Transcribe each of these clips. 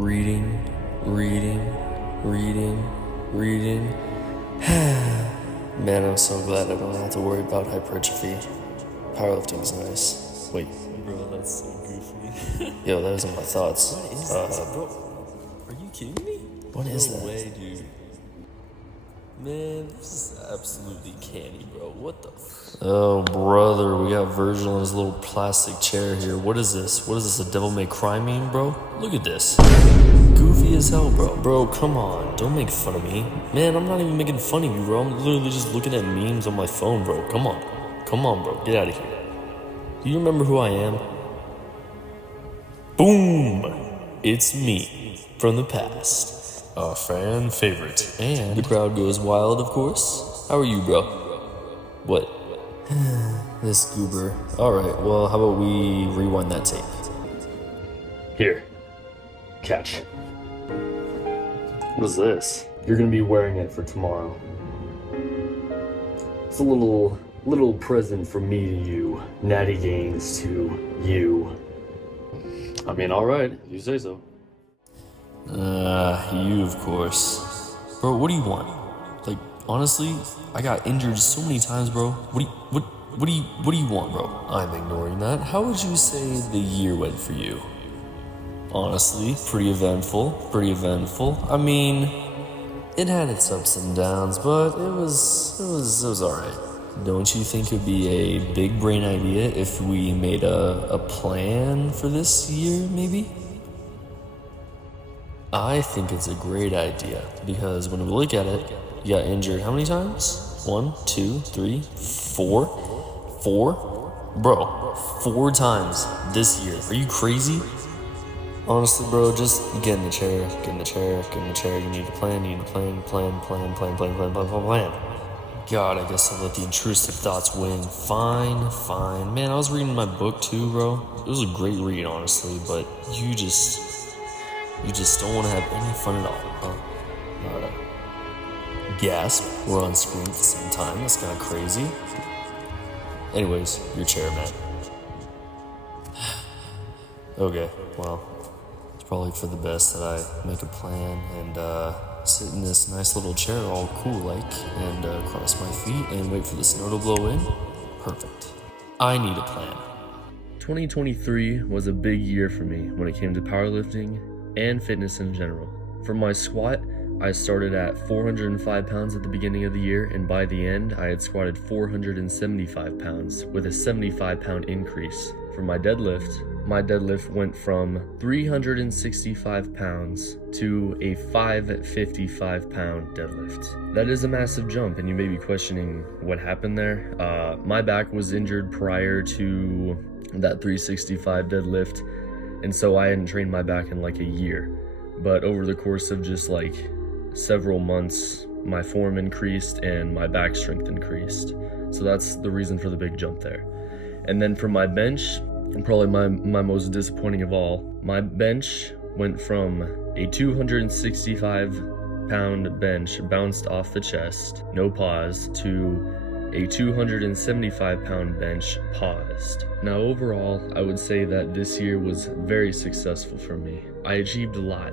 reading. Man, I'm so glad I don't have to worry about hypertrophy. Powerlifting's nice. Wait. Bro, that's so goofy. Yo, those are my thoughts. What is this, bro? Are you kidding me? What is no that? way, dude. Man, this is absolutely candy, bro. What the Oh, brother, we got Virgil in his little plastic chair here. What is this? What is this, a Devil May Cry meme, bro? Look at this. Goofy as hell, bro. Bro, come on. Don't make fun of me. Man, I'm not even making fun of you, bro. I'm literally just looking at memes on my phone, bro. Come on. Come on, bro. Get out of here. Do you remember who I am? Boom! It's me from the past. A fan favorite. And the crowd goes wild, of course. How are you, bro? What? This goober. Alright, well, how about we rewind that tape? Here. Catch. What is this? You're gonna be wearing it for tomorrow. It's a little present from me to you. Natty Gains to you. I mean, alright, if you say so. You of course. Bro, what do you want? Like, honestly, I got injured so many times, bro. What do you want, bro? I'm ignoring that. How would you say the year went for you? Honestly, pretty eventful. I mean, it had its ups and downs, but it was alright. Don't you think it would be a big brain idea if we made a plan for this year, maybe? I think it's a great idea, because when we look at it, you got injured how many times? 1, 2, 3, 4? 4? Bro, 4 times this year. Are you crazy? Honestly, bro, just get in the chair. You need a plan, plan. God, I guess I'll let the intrusive thoughts win. Fine. Man, I was reading my book too, bro. It was a great read, honestly, but you just don't want to have any fun at all, huh? Alright. Gasp, we're on screen at the same time. That's kind of crazy. Anyways, your chair, man. Okay, well, it's probably for the best that I make a plan and sit in this nice little chair all cool like and cross my feet and wait for the snow to blow in. Perfect. I need a plan. 2023 was a big year for me when it came to powerlifting and fitness in general. For my squat, I started at 405 pounds at the beginning of the year, and by the end, I had squatted 475 pounds with a 75 pound increase. For my deadlift went from 365 pounds to a 555 pound deadlift. That is a massive jump, and you may be questioning what happened there. My back was injured prior to that 365 deadlift, and so I hadn't trained my back in like a year. But over the course of just like several months, my form increased and my back strength increased. So that's the reason for the big jump there. And then for my bench, and probably my most disappointing of all, my bench went from a 265 pound bench bounced off the chest, no pause, to a 275 pound bench paused. Now overall, I would say that this year was very successful for me. I achieved a lot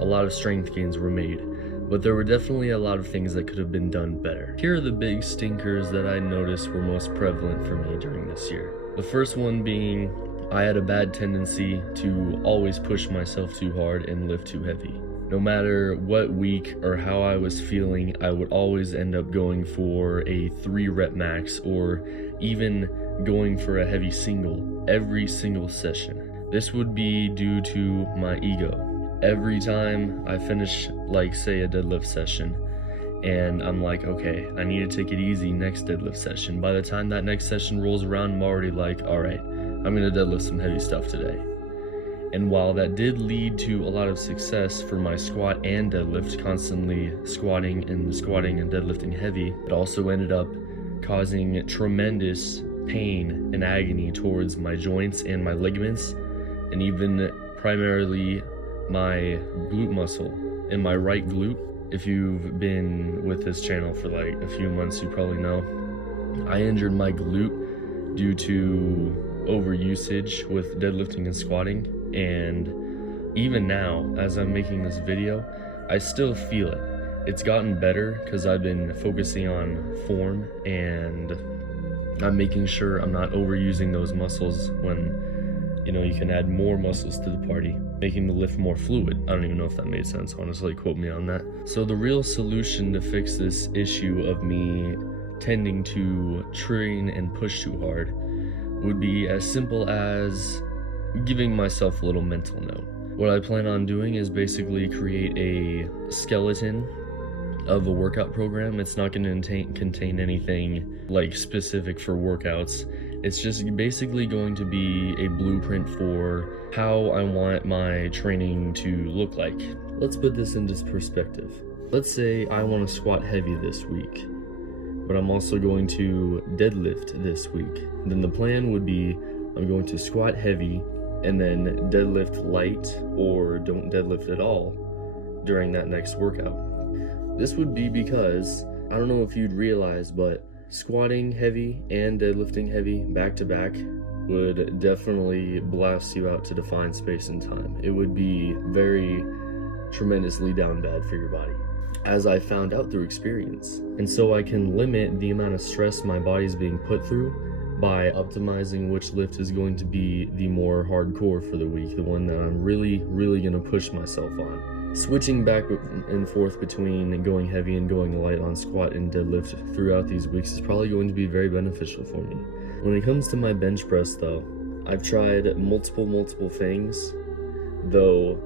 of strength gains were made, but there were definitely a lot of things that could have been done better. Here are the big stinkers that I noticed were most prevalent for me during this year. The first one being, I had a bad tendency to always push myself too hard and lift too heavy. No matter what week or how I was feeling, I would always end up going for a 3 rep max or even going for a heavy single every single session. This would be due to my ego. Every time I finish, like say a deadlift session, and I'm like, okay, I need to take it easy next deadlift session. By the time that next session rolls around, I'm already like, all right, I'm gonna deadlift some heavy stuff today. And while that did lead to a lot of success for my squat and deadlift, constantly squatting and deadlifting heavy, it also ended up causing tremendous pain and agony towards my joints and my ligaments, and even primarily my glute muscle in my right glute. If you've been with this channel for like a few months, you probably know I injured my glute due to overusage with deadlifting and squatting, and even now, as I'm making this video, I still feel it. It's gotten better because I've been focusing on form, and I'm making sure I'm not overusing those muscles when, you can add more muscles to the party, making the lift more fluid. I don't even know if that made sense, honestly, quote me on that. So the real solution to fix this issue of me tending to train and push too hard would be as simple as giving myself a little mental note. What I plan on doing is basically create a skeleton of a workout program. It's not going to contain anything like specific for workouts. It's just basically going to be a blueprint for how I want my training to look like. Let's put this into perspective. Let's say I want to squat heavy this week, but I'm also going to deadlift this week. Then the plan would be I'm going to squat heavy and then deadlift light or don't deadlift at all during that next workout. This would be because, I don't know if you'd realize, but squatting heavy and deadlifting heavy back to back would definitely blast you out to define space and time. It would be very tremendously down bad for your body, as I found out through experience. And so I can limit the amount of stress my body's being put through by optimizing which lift is going to be the more hardcore for the week, the one that I'm really going to push myself on. Switching back and forth between going heavy and going light on squat and deadlift throughout these weeks is probably going to be very beneficial for me. When it comes to my bench press though, I've tried multiple things, though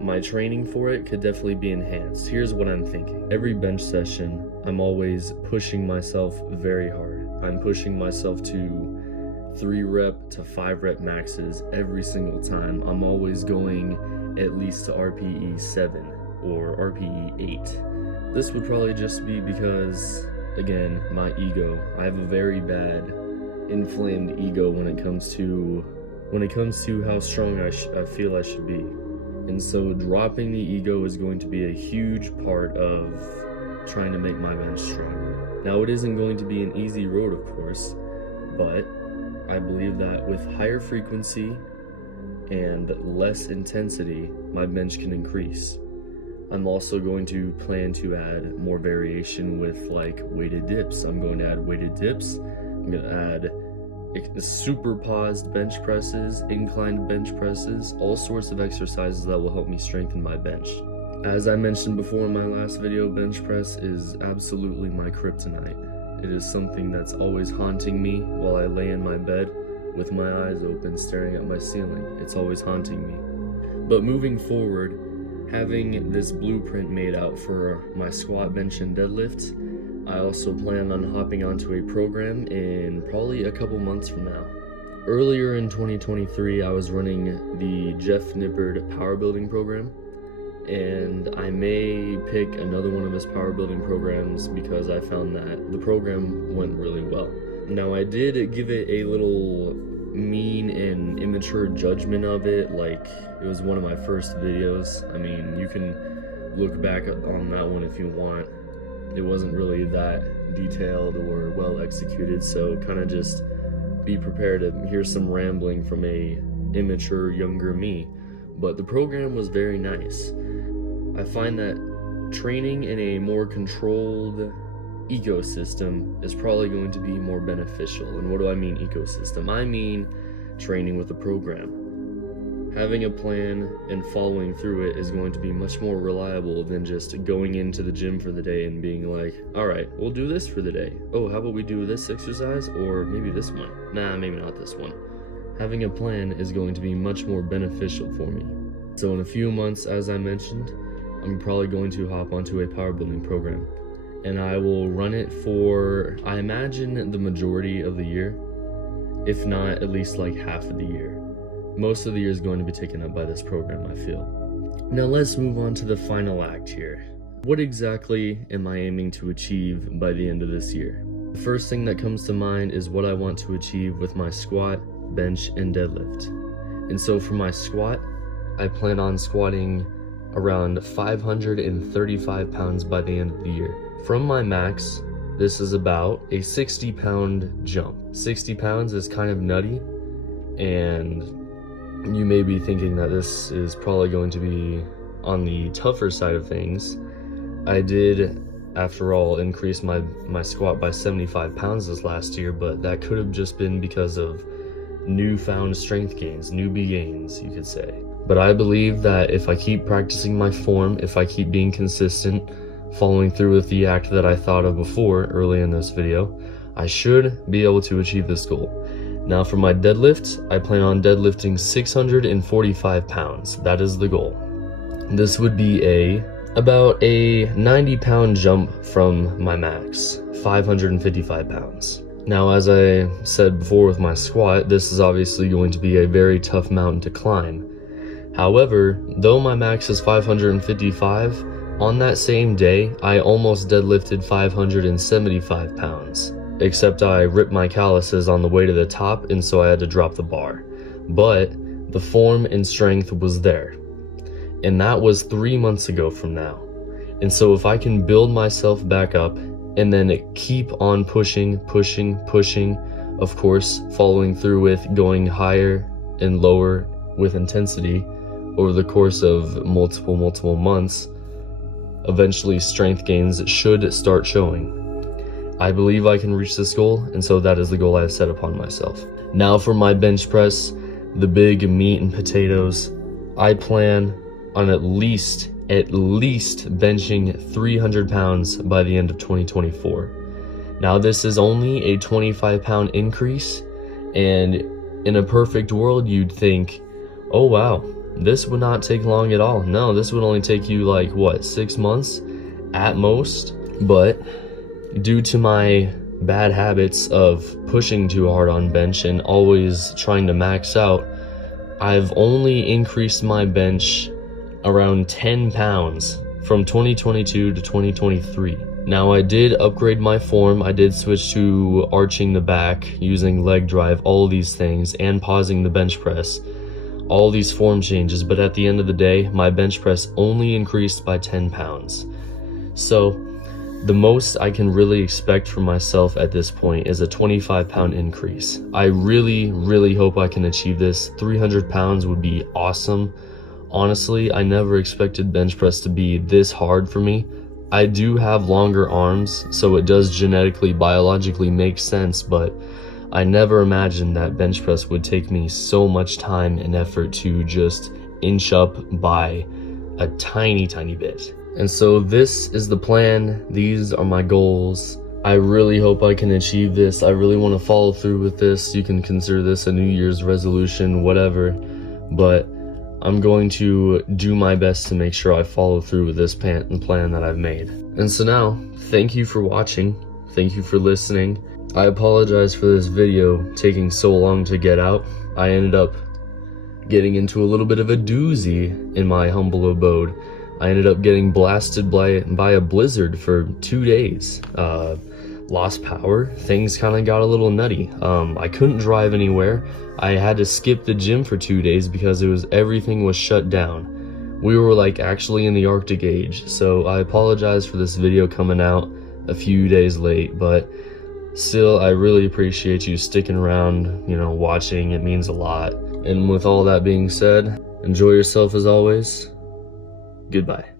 my training for it could definitely be enhanced. Here's what I'm thinking. Every bench session, I'm always pushing myself very hard. I'm pushing myself to 3 rep to 5 rep maxes every single time. I'm always going at least to RPE 7 or RPE 8. This would probably just be because, again, my ego. I have a very bad inflamed ego when it comes to how strong I feel I should be. And so dropping the ego is going to be a huge part of trying to make my bench stronger. Now, it isn't going to be an easy road, of course, but I believe that with higher frequency and less intensity, my bench can increase. I'm also going to plan to add more variation with like weighted dips. I'm going to add weighted dips. I'm going to add super paused bench presses, inclined bench presses, all sorts of exercises that will help me strengthen my bench. As I mentioned before in my last video, bench press is absolutely my kryptonite. It is something that's always haunting me while I lay in my bed with my eyes open staring at my ceiling. It's always haunting me. But moving forward, having this blueprint made out for my squat, bench, and deadlift, I also plan on hopping onto a program in probably a couple months from now. Earlier in 2023, I was running the Jeff Nippard power building program, and I may pick another one of his power building programs because I found that the program went really well. Now, I did give it a little mean and immature judgment of it, like it was one of my first videos. I mean, you can look back on that one if you want. It wasn't really that detailed or well executed, so kind of just be prepared to hear some rambling from a immature younger me. But the program was very nice. I find that training in a more controlled ecosystem is probably going to be more beneficial. And what do I mean ecosystem? I mean training with a program. Having a plan and following through it is going to be much more reliable than just going into the gym for the day and being like, all right, we'll do this for the day. Oh, how about we do this exercise or maybe this one? Nah, maybe not this one. Having a plan is going to be much more beneficial for me. So in a few months, as I mentioned, I'm probably going to hop onto a power building program, and I will run it for, I imagine, the majority of the year, if not at least like half of the year. Most of the year is going to be taken up by this program, I feel. Now let's move on to the final act here. What exactly am I aiming to achieve by the end of this year? The first thing that comes to mind is what I want to achieve with my squat, bench, and deadlift. And so for my squat, I plan on squatting around 535 pounds by the end of the year. From my max, this is about a 60-pound jump. 60 pounds is kind of nutty, and you may be thinking that this is probably going to be on the tougher side of things. I did, after all, increase my squat by 75 pounds this last year, but that could have just been because of newfound strength gains, newbie gains, you could say. But I believe that if I keep practicing my form, if I keep being consistent, following through with the act that I thought of before early in this video, I should be able to achieve this goal. Now for my deadlift, I plan on deadlifting 645 pounds. That is the goal. This would be about a 90-pound jump from my max, 555 pounds. Now, as I said before with my squat, this is obviously going to be a very tough mountain to climb. However, though my max is 555, on that same day, I almost deadlifted 575 pounds. Except I ripped my calluses on the way to the top, and so I had to drop the bar. But the form and strength was there. And that was 3 months ago from now. And so if I can build myself back up and then keep on pushing, of course, following through with going higher and lower with intensity over the course of multiple months, eventually strength gains should start showing. I believe I can reach this goal, and so that is the goal I have set upon myself. Now for my bench press, the big meat and potatoes, I plan on at least benching 300 pounds by the end of 2024. Now this is only a 25-pound increase, and in a perfect world you'd think, oh wow, this would not take long at all. No, this would only take you like, what, 6 months at most? But due to my bad habits of pushing too hard on bench and always trying to max out, I've only increased my bench around 10 pounds from 2022 to 2023. Now I did upgrade my form. I did switch to arching the back, using leg drive, all these things, and pausing the bench press. All these form changes, but at the end of the day, my bench press only increased by 10 pounds. So the most I can really expect from myself at this point is a 25-pound increase. I really hope I can achieve this. 300 pounds would be awesome. Honestly, I never expected bench press to be this hard for me. I do have longer arms, so it does genetically, biologically make sense, but I never imagined that bench press would take me so much time and effort to just inch up by a tiny bit. And so this is the plan. These are my goals. I really hope I can achieve this. I really want to follow through with this. You can consider this a New Year's resolution, whatever, but I'm going to do my best to make sure I follow through with this plan that I've made. And so now, thank you for watching. Thank you for listening. I apologize for this video taking so long to get out. I ended up getting into a little bit of a doozy in my humble abode. I ended up getting blasted by a blizzard for 2 days. Lost power. Things kind of got a little nutty. I couldn't drive anywhere. I had to skip the gym for 2 days because everything was shut down. We were like actually in the Arctic age. So I apologize for this video coming out a few days late, but still, I really appreciate you sticking around, watching. It means a lot. And with all that being said, enjoy yourself as always. Goodbye.